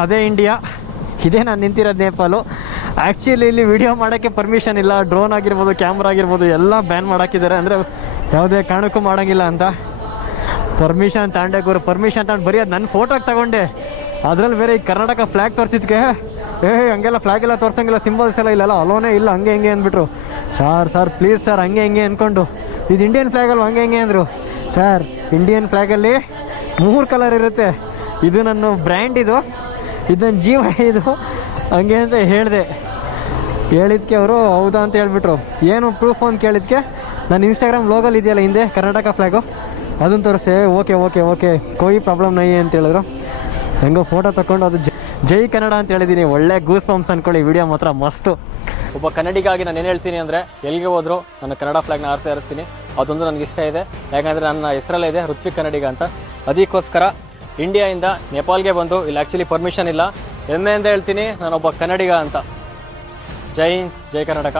ಅದೇ ಇಂಡಿಯಾ, ಇದೇ ನಾನು ನಿಂತಿರೋದು ನೇಪಾಲು. ಆ್ಯಕ್ಚುಲಿ ಇಲ್ಲಿ ವಿಡಿಯೋ ಮಾಡೋಕ್ಕೆ ಪರ್ಮಿಷನ್ ಇಲ್ಲ. ಡ್ರೋನ್ ಆಗಿರ್ಬೋದು, ಕ್ಯಾಮ್ರಾ ಆಗಿರ್ಬೋದು ಎಲ್ಲ ಬ್ಯಾನ್ ಮಾಡಾಕಿದ್ದಾರೆ. ಅಂದರೆ ಯಾವುದೇ ಕಾರಣಕ್ಕೂ ಮಾಡೋಂಗಿಲ್ಲ ಅಂತ ಪರ್ಮಿಷನ್ ತಗೊಂಡೆ ಗುರು. ಪರ್ಮಿಷನ್ ತಗೊಂಡು ಬರೀ ಅದು ನನ್ನ ಫೋಟೋಗೆ ತಗೊಂಡೆ. ಅದರಲ್ಲಿ ಬೇರೆ ಈ ಕರ್ನಾಟಕ ಫ್ಲ್ಯಾಗ್ ತೋರಿಸಿದ್ಕೆ ಹಂಗೆಲ್ಲ ಫ್ಲ್ಯಾಗ್ ಎಲ್ಲ ತೋರ್ಸಂಗಿಲ್ಲ, ಸಿಂಬಲ್ಸ್ ಎಲ್ಲ ಇಲ್ಲೆಲ್ಲ ಅಲೋನೇ ಇಲ್ಲ, ಹಂಗೆ ಹಿಂಗೆ ಅಂದ್ಬಿಟ್ರು. ಸರ್ ಪ್ಲೀಸ್ ಸರ್ ಹಂಗೆ ಹಿಂಗೆ ಅಂದ್ಕೊಂಡು, ಇದು ಇಂಡಿಯನ್ ಫ್ಲ್ಯಾಗಲ್ಲಿ ಹಂಗೆ ಹಿಂಗೆ ಅಂದರು. ಸರ್ ಇಂಡಿಯನ್ ಫ್ಲ್ಯಾಗಲ್ಲಿ 3 ಕಲರ್ ಇರುತ್ತೆ, ಇದು ನನ್ನ ಬ್ರ್ಯಾಂಡ್, ಇದು ನನ್ನ ಜೀವ, ಇದು ಹಂಗೆ ಅಂತ ಹೇಳಿದೆ. ಹೇಳಿದ್ಕೆ ಅವರು ಹೌದಾ ಅಂತ ಹೇಳ್ಬಿಟ್ರು. ಏನು ಪ್ರೂಫ್ ಅಂತ ಕೇಳಿದ್ಕೆ ನಾನು ಇನ್ಸ್ಟಾಗ್ರಾಮ್ ಲೋಗಲ್ ಇದೆಯಲ್ಲ ಹಿಂದೆ ಕರ್ನಾಟಕ ಫ್ಲ್ಯಾಗು, ಅದನ್ನು ತೋರಿಸ್ದೆ. ಓಕೆ ಕೋಯಿ ಪ್ರಾಬ್ಲಮ್ ನೈ ಅಂತ ಹೇಳಿದ್ರು. ಹೆಂಗೋ ಫೋಟೋ ತಗೊಂಡು ಅದು ಜೈ ಕನ್ನಡ ಅಂತ ಹೇಳಿದ್ದೀನಿ. ಒಳ್ಳೆ ಗೂಸ್ ಪಂಪ್ಸ್ ಅಂದ್ಕೊಳ್ಳಿ. ವಿಡಿಯೋ ಮಾತ್ರ ಮಸ್ತು. ಒಬ್ಬ ಕನ್ನಡಿಗಾಗಿ ನಾನು ಏನು ಹೇಳ್ತೀನಿ ಅಂದರೆ, ಎಲ್ಲಿಗೆ ಹೋದರೂ ನಾನು ಕನ್ನಡ ಫ್ಲ್ಯಾಗ್ನ ಹಾರಿಸ್ತೀನಿ. ಅದೊಂದು ನನಗೆ ಇಷ್ಟ ಇದೆ. ಯಾಕಂದರೆ ನನ್ನ ಹೆಸರಲ್ಲೇ ಇದೆ ಋತ್ವಿಕ್ ಕನ್ನಡಿಗ ಅಂತ. ಅದಕ್ಕೋಸ್ಕರ ಇಂಡಿಯಾಯಿಂದ ನೇಪಾಲ್ಗೆ ಬಂದು ಇಲ್ಲಿ ಆ್ಯಕ್ಚುಲಿ ಪರ್ಮಿಷನ್ ಇಲ್ಲ, ಹೆಮ್ಮೆಯಿಂದ ಹೇಳ್ತೀನಿ ನಾನೊಬ್ಬ ಕನ್ನಡಿಗ ಅಂತ. ಜೈ ಹಿಂದ್, ಜೈ ಕರ್ನಾಟಕ.